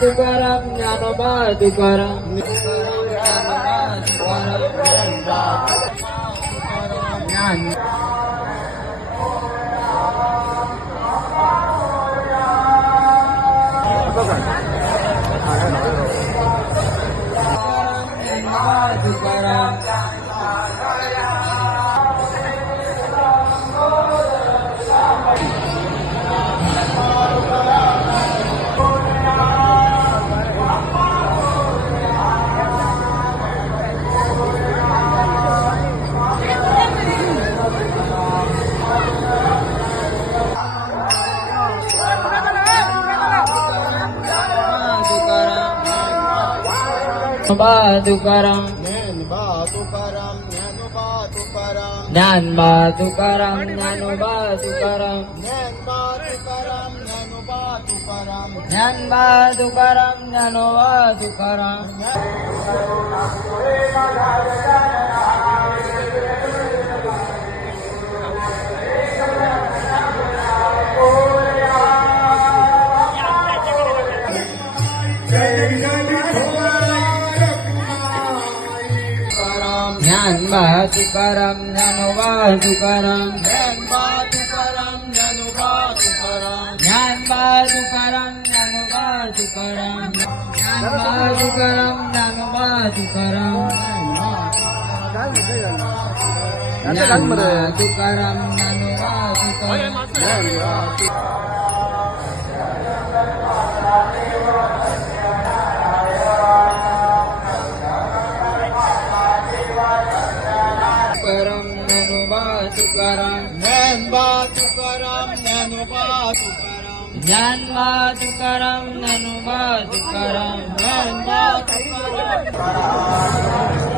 तुकाराम ज्ञानोबा तुकाराम ज्ञान तुकाराम तुकाराम ज्ञानोबा तुकाराम ज्ञानोबा तुकाराम ज्ञानोबा तुकाराम ज्ञानोबा तुकाराम ज्ञानोबा तुकाराम ज्ञानोबा तुकाराम ज्ञानोबा तुकाराम ज्ञानोबा तुकाराम ज्ञानोबा तुकाराम ज्ञानोबा तुकाराम ज्ञानोबा तुकाराम ज्ञानोबा तुकाराम ज्ञानोबा तुकाराम ज्ञानोबा तुकाराम ज्ञानोबा तुकाराम ज्ञानोबा तुकाराम ज्ञानोबा तुकाराम ज्ञानोबा तुकाराम ज्ञानोबा तुकाराम